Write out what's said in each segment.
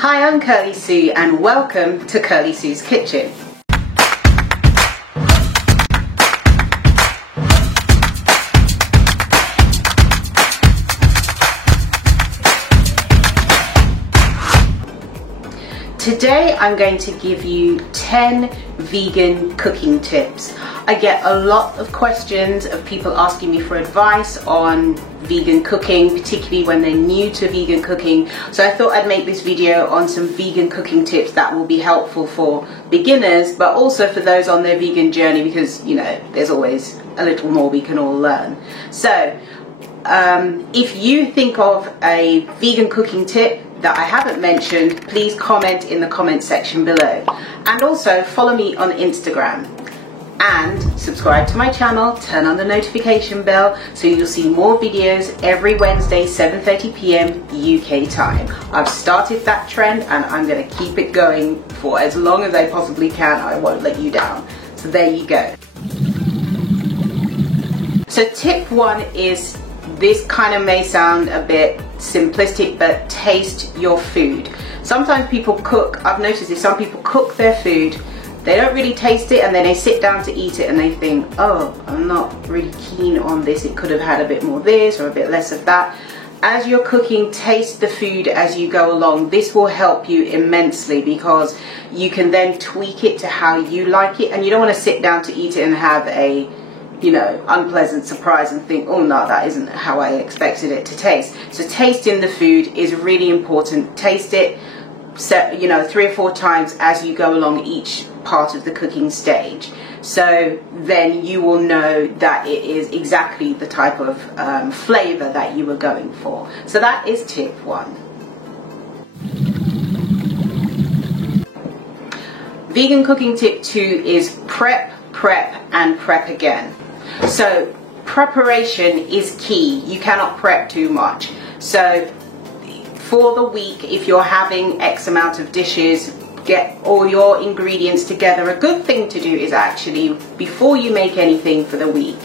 Hi, I'm Curly Sue and welcome to Curly Sue's Kitchen. Today I'm going to give you 10 vegan cooking tips. I get a lot of questions of people asking me for advice on vegan cooking, particularly when they're new to vegan cooking. So I thought I'd make this video on some vegan cooking tips that will be helpful for beginners, but also for those on their vegan journey, because you know, there's always a little more we can all learn. So if you think of a vegan cooking tip that I haven't mentioned, please comment in the comment section below. And also follow me on Instagram. And subscribe to my channel, turn on the notification bell so you'll see more videos every Wednesday, 7:30 p.m. UK time. I've started that trend and I'm going to keep it going for as long as I possibly can. I won't let you down. So there you go. So tip 1 is, this kind of may sound a bit simplistic, but taste your food. Sometimes people cook, I've noticed this, some people cook their food, they don't really taste it, and then they sit down to eat it and they think, oh, I'm not really keen on this, it could have had a bit more of this or a bit less of that. As you're cooking, taste the food as you go along. This will help you immensely because you can then tweak it to how you like it, and you don't want to sit down to eat it and have a, you know, unpleasant surprise and think, oh no, that isn't how I expected it to taste. So tasting the food is really important. Taste it, you know, 3 or 4 times as you go along each part of the cooking stage. So then you will know that it is exactly the type of flavor that you were going for. So that is tip 1. Vegan cooking tip 2 is prep, and prep again. So preparation is key. You cannot prep too much. So for the week, if you're having X amount of dishes, get all your ingredients together. A good thing to do is actually, before you make anything for the week,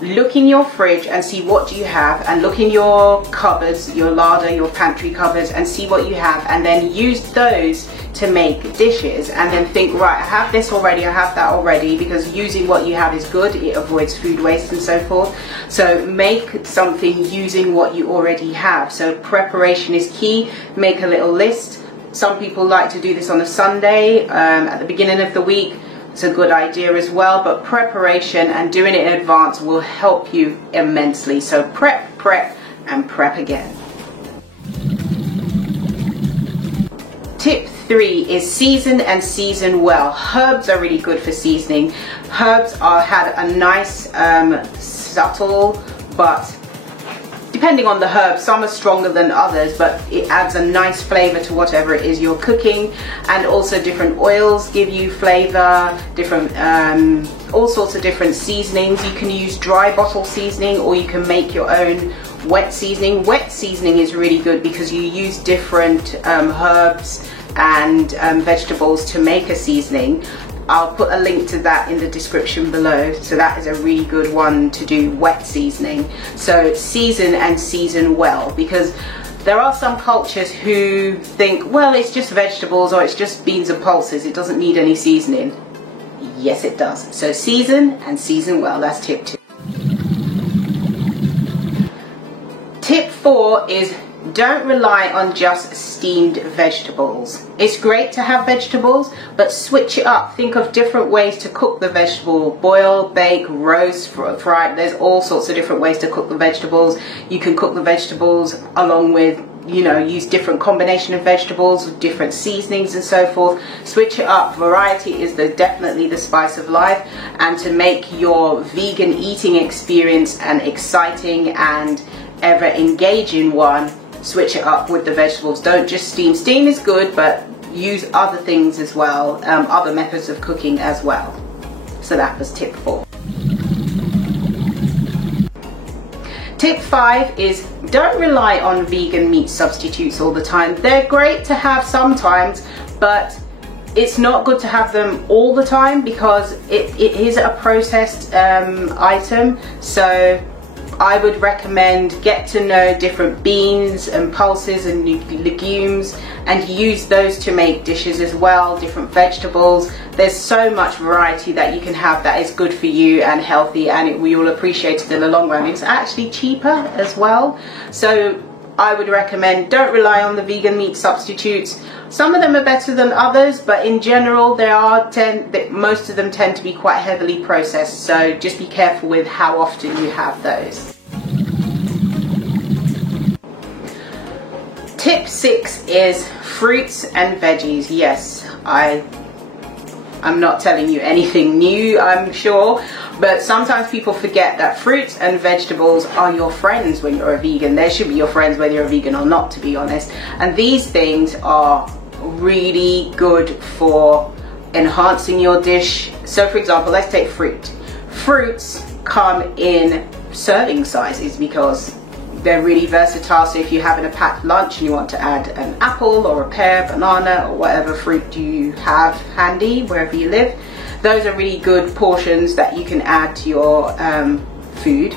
look in your fridge and see what you have, and look in your cupboards, your larder, your pantry cupboards, and see what you have, and then use those to make dishes. And then think, right, I have this already, I have that already, because using what you have is good, it avoids food waste and so forth. So make something using what you already have. So preparation is key. Make a little list. Some people like to do this on a Sunday at the beginning of the week. It's a good idea as well, but preparation and doing it in advance will help you immensely. So prep, and prep again. Tip 3 is season, and season well. Herbs are really good for seasoning. Herbs have a nice subtle, but depending on the herb, some are stronger than others, but it adds a nice flavor to whatever it is you're cooking. And also different oils give you flavor, different all sorts of different seasonings. You can use dry bottle seasoning, or you can make your own wet seasoning. Wet seasoning is really good because you use different herbs and vegetables to make a seasoning. I'll put a link to that in the description below. So that is a really good one to do, wet seasoning. So season and season well, because there are some cultures who think, well, it's just vegetables or it's just beans and pulses, it doesn't need any seasoning. Yes, it does. So season and season well, that's tip 2. Tip 4 is, don't rely on just steamed vegetables. It's great to have vegetables, but switch it up. Think of different ways to cook the vegetable. Boil, bake, roast, fry. There's all sorts of different ways to cook the vegetables. You can cook the vegetables along with, you know, use different combination of vegetables with different seasonings and so forth. Switch it up. Variety is definitely the spice of life. And to make your vegan eating experience an exciting and ever engaging one, switch it up with the vegetables. Don't just steam. Steam is good, but use other things as well, other methods of cooking as well. So that was tip 4. Tip 5 is, don't rely on vegan meat substitutes all the time. They're great to have sometimes, but it's not good to have them all the time because it is a processed item. So I would recommend get to know different beans and pulses and legumes and use those to make dishes as well, different vegetables. There's so much variety that you can have that is good for you and healthy, and we will appreciate it in the long run. It's actually cheaper as well. So I would recommend don't rely on the vegan meat substitutes. Some of them are better than others, but in general most of them tend to be quite heavily processed, so just be careful with how often you have those. Tip 6 is fruits and veggies. Yes, I'm not telling you anything new, I'm sure, but sometimes people forget that fruits and vegetables are your friends when you're a vegan. They should be your friends whether you're a vegan or not, to be honest. And these things are really good for enhancing your dish. So for example, let's take fruit. Fruits come in serving sizes because they're really versatile. So if you're having a packed lunch and you want to add an apple or a pear, banana, or whatever fruit you have handy wherever you live, those are really good portions that you can add to your food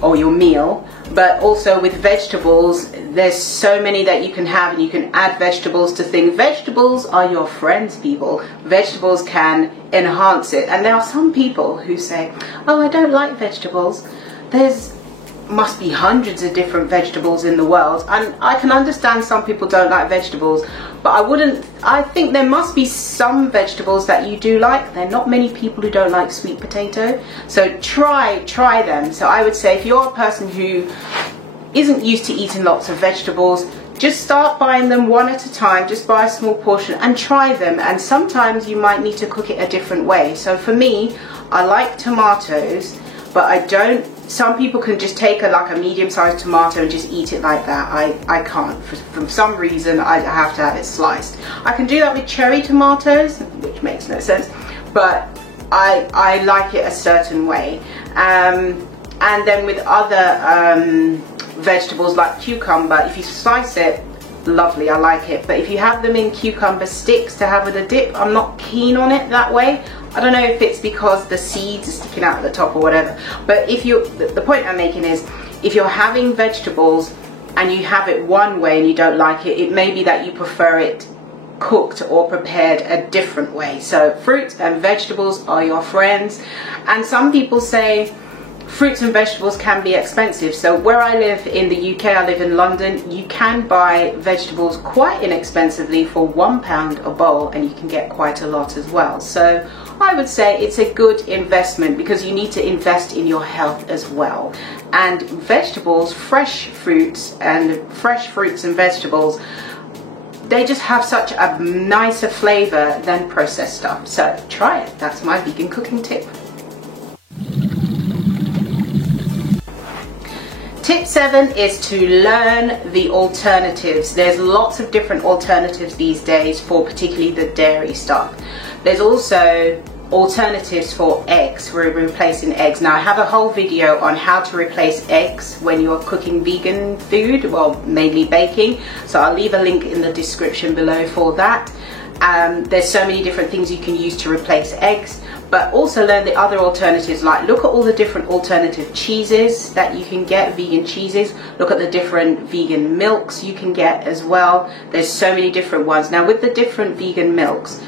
or your meal. But also with vegetables, there's so many that you can have, and you can add vegetables to things. Vegetables are your friends, people. Vegetables can enhance it. And there are some people who say, oh, I don't like vegetables. There's must be hundreds of different vegetables in the world, and I can understand some people don't like vegetables, but I think there must be some vegetables that you do like. There are not many people who don't like sweet potato, so try them. So I would say if you're a person who isn't used to eating lots of vegetables, just start buying them one at a time, just buy a small portion and try them, and sometimes you might need to cook it a different way. So for me, I like tomatoes, but I don't. Some people can just take like a medium-sized tomato and just eat it like that. I can't. For some reason, I have to have it sliced. I can do that with cherry tomatoes, which makes no sense, but I like it a certain way. And then with other vegetables like cucumber, if you slice it, lovely, I like it. But if you have them in cucumber sticks to have with a dip, I'm not keen on it that way. I don't know if it's because the seeds are sticking out at the top or whatever, but if you, the point I'm making is, if you're having vegetables and you have it one way and you don't like it, it may be that you prefer it cooked or prepared a different way. So fruits and vegetables are your friends. And some people say fruits and vegetables can be expensive. So where I live in the UK, I live in London, you can buy vegetables quite inexpensively for £1 a bowl, and you can get quite a lot as well. So I would say it's a good investment because you need to invest in your health as well. And vegetables, fresh fruits and vegetables, they just have such a nicer flavour than processed stuff. So try it. That's my vegan cooking tip. Tip 7 is to learn the alternatives. There's lots of different alternatives these days for particularly the dairy stuff. There's also alternatives for eggs, for replacing eggs. Now I have a whole video on how to replace eggs when you're cooking vegan food, well, mainly baking, so I'll leave a link in the description below for that. There's so many different things you can use to replace eggs, but also learn the other alternatives, like look at all the different alternative cheeses that you can get, vegan cheeses. Look at the different vegan milks you can get as well. There's so many different ones. Now with the different vegan milks,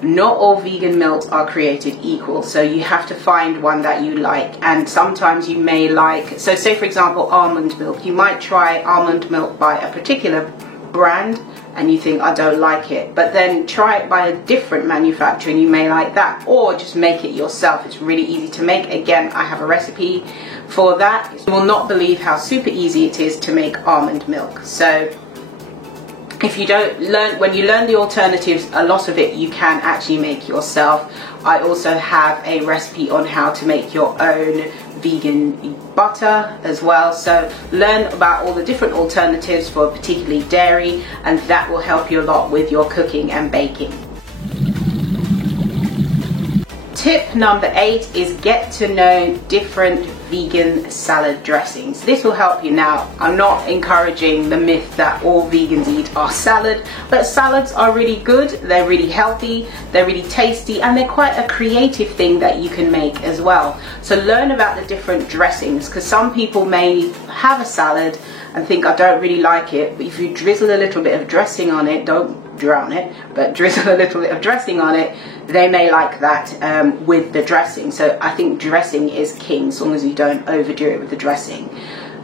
not all vegan milks are created equal, so you have to find one that you like. And sometimes you may like, so say for example almond milk, you might try almond milk by a particular brand and you think I don't like it, but then try it by a different manufacturer and you may like that, or just make it yourself. It's really easy to make. Again, I have a recipe for that. You will not believe how super easy it is to make almond milk. So if you don't learn, when you learn the alternatives, a lot of it you can actually make yourself. I also have a recipe on how to make your own vegan butter as well. So learn about all the different alternatives for particularly dairy, and that will help you a lot with your cooking and baking. Tip number 8 is get to know different vegan salad dressings. This will help you. Now, I'm not encouraging the myth that all vegans eat are salad, but salads are really good, they're really healthy, they're really tasty, and they're quite a creative thing that you can make as well. So learn about the different dressings, because some people may have a salad and think, I don't really like it, but if you drizzle a little bit of dressing on it, don't drown it, but drizzle a little bit of dressing on it, they may like that with the dressing. So I think dressing is king, as long as you don't overdo it with the dressing.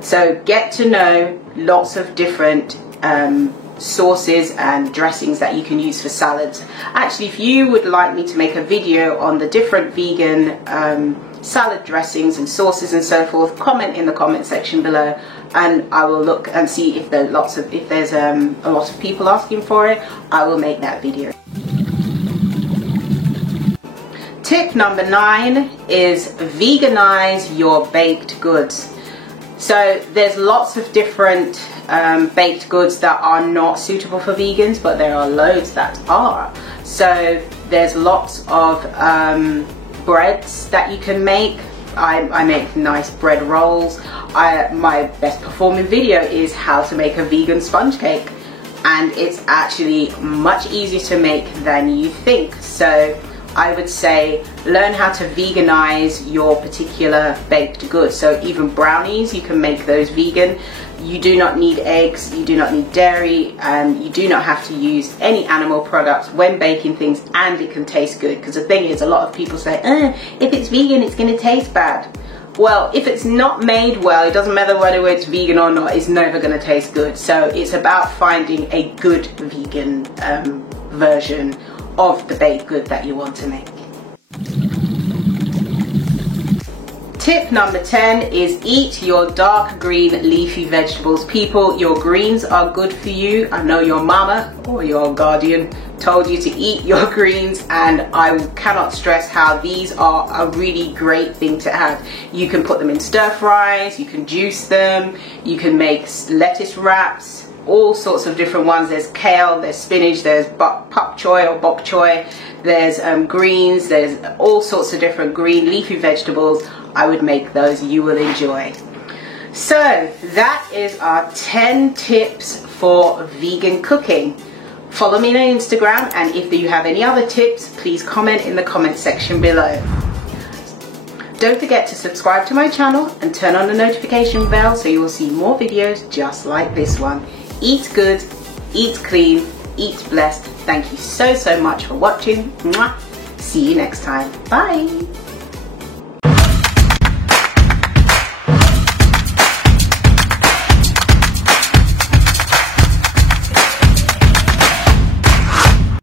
So get to know lots of different sauces and dressings that you can use for salads. Actually, if you would like me to make a video on the different vegan salad dressings and sauces and so forth, comment in the comment section below, and I will look and see if there's a lot of people asking for it. I will make that video. Tip number 9 is veganize your baked goods. So there's lots of different baked goods that are not suitable for vegans, but there are loads that are. So there's lots of breads that you can make. I make nice bread rolls. My best performing video is how to make a vegan sponge cake, and it's actually much easier to make than you think. So I would say learn how to veganize your particular baked goods. So even brownies, you can make those vegan. You do not need eggs, you do not need dairy, and you do not have to use any animal products when baking things, and it can taste good. Because the thing is, a lot of people say, if it's vegan, it's going to taste bad. Well, if it's not made well, it doesn't matter whether it's vegan or not, it's never going to taste good. So it's about finding a good vegan version of the baked good that you want to make. Tip number 10 is eat your dark green leafy vegetables. People, your greens are good for you. I know your mama or your guardian told you to eat your greens, and I cannot stress how these are a really great thing to have. You can put them in stir fries, you can juice them, you can make lettuce wraps, all sorts of different ones. There's kale, there's spinach, there's pak choy or bok choy, there's greens, there's all sorts of different green leafy vegetables. I would make those, you will enjoy. So that is our 10 tips for vegan cooking. Follow me on Instagram, and if you have any other tips, please comment in the comment section below. Don't forget to subscribe to my channel and turn on the notification bell so you will see more videos just like this one. Eat good, eat clean, eat blessed. Thank you so much for watching. Mwah. See you next time. Bye.